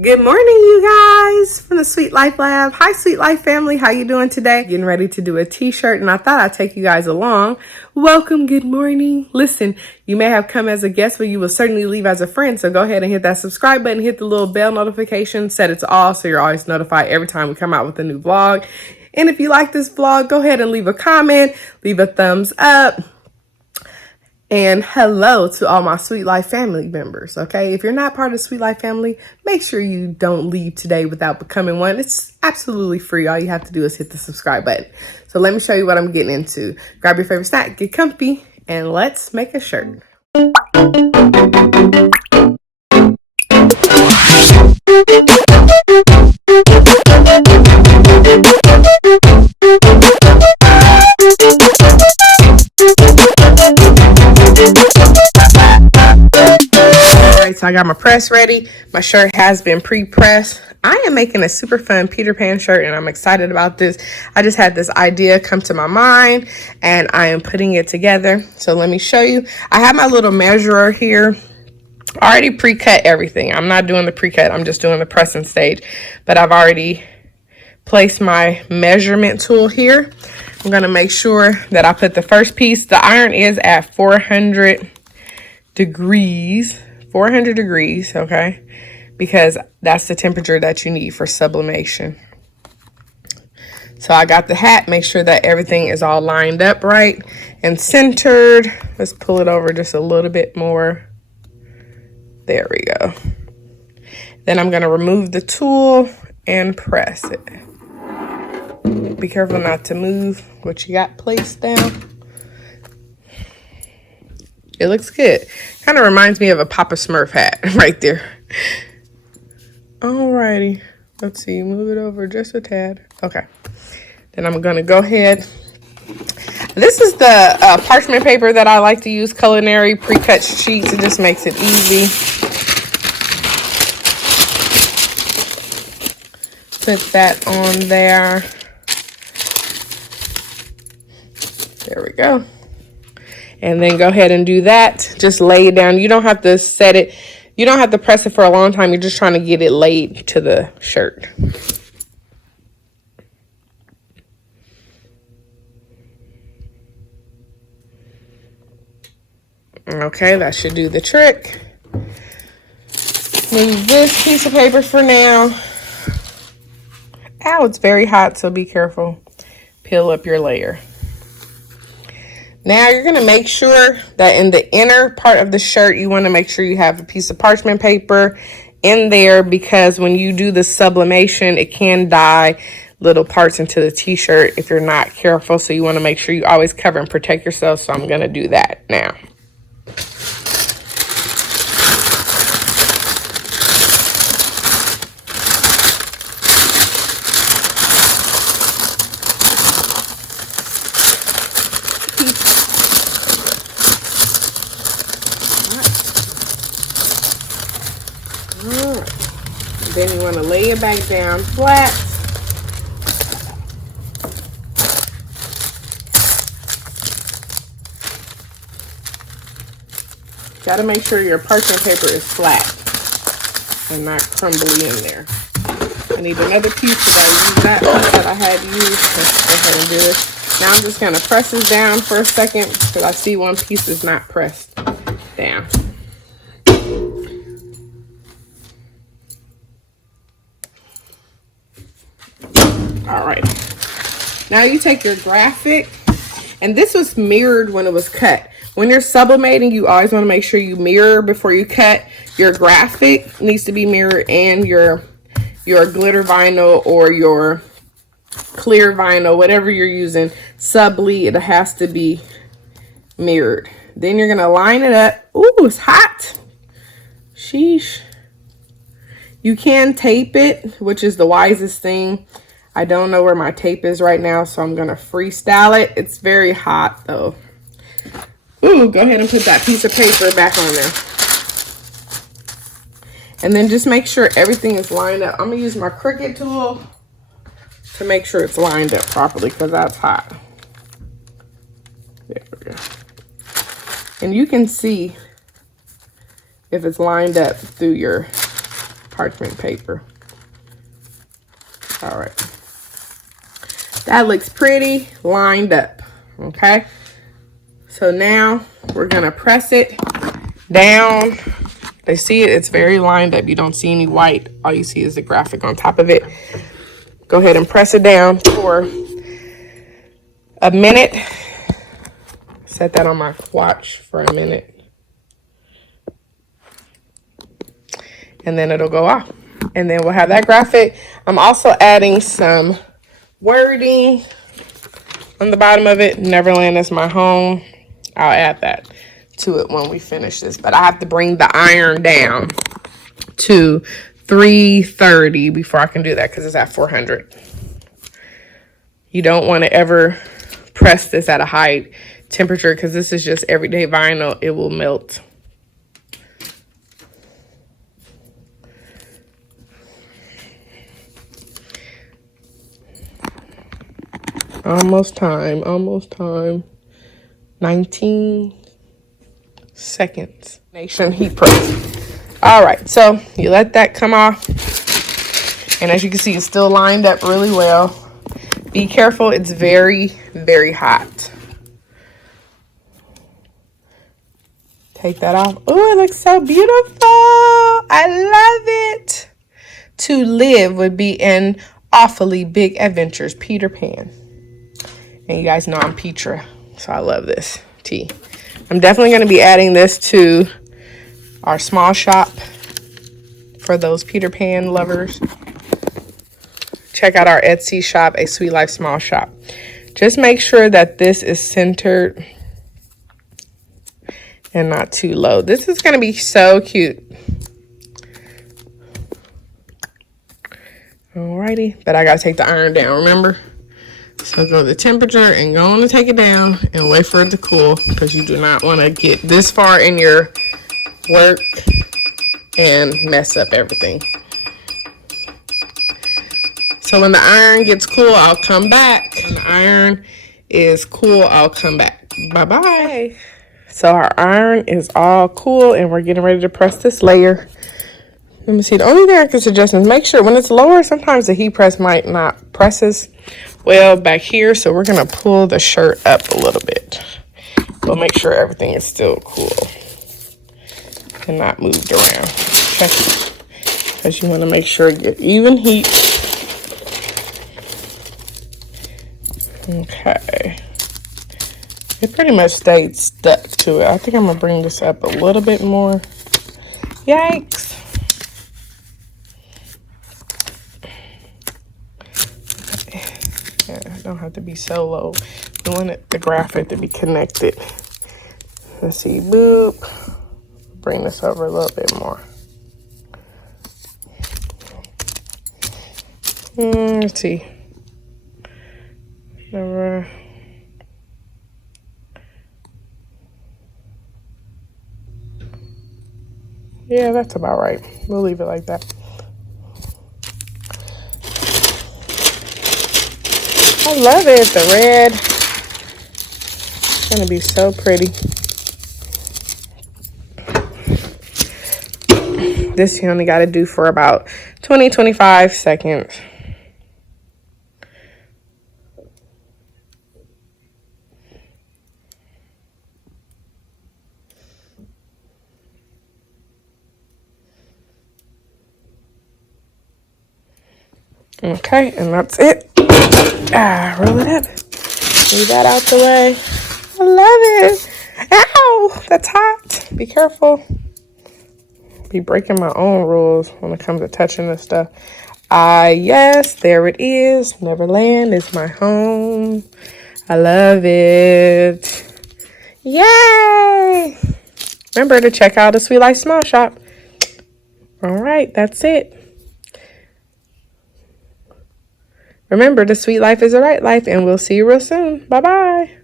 Good morning, you guys from the Sweet Life Lab. Hi, Sweet Life Family. How you doing today? Getting ready to do a t-shirt, and I thought I'd take you guys along. Welcome. Good morning. Listen, you may have come as a guest, but you will certainly leave as a friend. So go ahead and hit that subscribe button, hit the little bell notification, set it to all so you're always notified every time we come out with a new vlog. And if you like this vlog, go ahead and leave a comment, leave a thumbs up. And hello to all my Sweet Life family members, okay? If you're not part of Sweet Life family, make sure you don't leave today without becoming one. It's absolutely free. All you have to do is hit the subscribe button. So let me show you what I'm getting into. Grab your favorite snack, get comfy, and let's make a shirt. So I got my press ready. My shirt has been pre-pressed. I am making a super fun Peter Pan shirt and I'm excited about this. I just had this idea come to my mind and I am putting it together. So let me show you. I have my little measurer here. I already pre-cut everything. I'm not doing the pre-cut. I'm just doing the pressing stage. But I've already placed my measurement tool here. I'm going to make sure that I put the first piece. The iron is at 400 degrees. 400 degrees, okay? Because that's the temperature that you need for sublimation. So I got the hat, make sure that everything is all lined up right and centered. Let's pull it over just a little bit more. There we go. Then I'm gonna remove the tool and press it. Be careful not to move what you got placed down. It looks good. Kind of reminds me of a Papa Smurf hat right there. Alrighty. Let's see. Move it over just a tad. Okay. Then I'm going to go ahead. This is the parchment paper that I like to use. Culinary pre-cut sheets. It just makes it easy. Put that on there. There we go. And then go ahead and do that. Just lay it down. You don't have to set it. You don't have to press it for a long time. You're just trying to get it laid to the shirt. Okay, that should do the trick. Move this piece of paper for now. Ow, it's very hot, so be careful. Peel up your layer. Now you're going to make sure that in the inner part of the shirt, you want to make sure you have a piece of parchment paper in there because when you do the sublimation, it can dye little parts into the t-shirt if you're not careful. So you want to make sure you always cover and protect yourself. So I'm going to do that now. Then you want to lay it back down flat. Got to make sure your parchment paper is flat and not crumbly in there. I need another piece, so I'll use that piece that I had used. Let's go ahead and do this. Now I'm just going to press this down for a second because I see one piece is not pressed down. All right, now you take your graphic, and this was mirrored when it was cut. When you're sublimating, you always want to make sure you mirror before you cut. Your graphic needs to be mirrored, and your glitter vinyl or your clear vinyl, whatever you're using, subli, it has to be mirrored. Then you're gonna line it up. Ooh, it's hot. Sheesh. You can tape it, which is the wisest thing. I don't know where my tape is right now, so I'm going to freestyle it. It's very hot, though. Ooh, go ahead and put that piece of paper back on there. And then just make sure everything is lined up. I'm going to use my Cricut tool to make sure it's lined up properly because that's hot. There we go. And you can see if it's lined up through your parchment paper. All right. That looks pretty lined up, okay? So now we're gonna press it down. They see it, it's very lined up. You don't see any white. All you see is the graphic on top of it. Go ahead and press it down for a minute. Set that on my watch for a minute. And then it'll go off. And then we'll have that graphic. I'm also adding some wording on the bottom of it. Neverland is my home. I'll add that to it when we finish this. But I have to bring the iron down to 330 before I can do that because it's at 400. You don't want to ever press this at a high temperature because this is just everyday vinyl. It will melt. Almost time. 19 seconds. Nation heat press. All right, so you let that come off. And as you can see, it's still lined up really well. Be careful, it's very, very hot. Take that off. Oh, it looks so beautiful. I love it. To live would be an awfully big adventures, Peter Pan. And you guys know I'm Petra, so I love this tea. I'm definitely going to be adding this to our small shop for those Peter Pan lovers. Check out our Etsy shop, a SweetLife small shop. Just make sure that this is centered and not too low. This is going to be so cute. Alrighty, but I got to take the iron down, remember? So go to the temperature and go on to take it down and wait for it to cool because you do not want to get this far in your work and mess up everything. So when the iron gets cool, I'll come back. When the iron is cool, I'll come back. Bye-bye. So our iron is all cool and we're getting ready to press this layer. Let me see. The only thing I can suggest is make sure when it's lower, sometimes the heat press might not presses well back here. So we're going to pull the shirt up a little bit. We'll make sure everything is still cool and not moved around. Check it. Because you want to make sure you get even heat. Okay. It pretty much stayed stuck to it. I think I'm going to bring this up a little bit more. Yikes. Don't have to be so low. We want the graphic to be connected. Let's see, boop. Bring this over a little bit more. Let's see. Number. Yeah, that's about right. We'll leave it like that. I love it, the red. It's gonna be so pretty. This you only gotta do for about 20-25 seconds. Okay, and that's it. Roll it up. Move that out the way. I love it. Ow, that's hot. Be careful. Be breaking my own rules when it comes to touching this stuff. Yes, there it is. Neverland is my home. I love it. Yay! Remember to check out the SweetLife Small Shop. All right, that's it. Remember, the sweet life is the right life, and we'll see you real soon. Bye-bye.